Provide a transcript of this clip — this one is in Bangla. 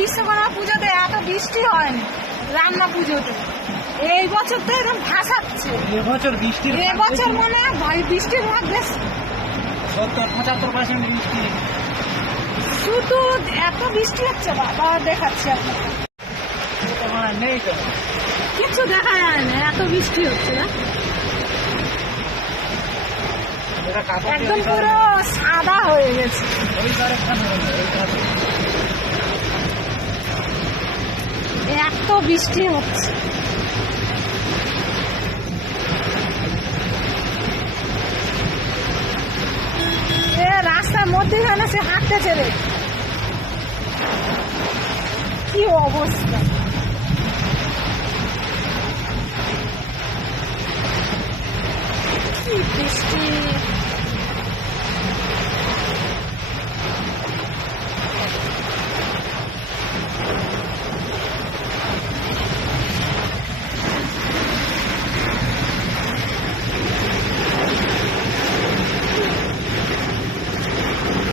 বিশ্বকর্মা পুজোতে এত বৃষ্টি হয়নি, রান্না পুজোতে। এই বছর তো এরকম ভাসাচ্ছে। এবছর বৃষ্টির এবছর মনে হয় বৃষ্টির ভাগ বেশি, 70-75% বৃষ্টি। শুধু এত বৃষ্টি হচ্ছে, বাবা দেখাচ্ছি আপনাকে, তোমার নেই তো, কিছু দেখা যায় না, এত বৃষ্টি হচ্ছে না। এটা কাপড় একদম পুরো সাদা হয়ে গেছে। ওই কারখানা এত বৃষ্টি হচ্ছে। রাস্তার মধ্যেখানে সে হাঁটতেছে রে, কি অবস্থা।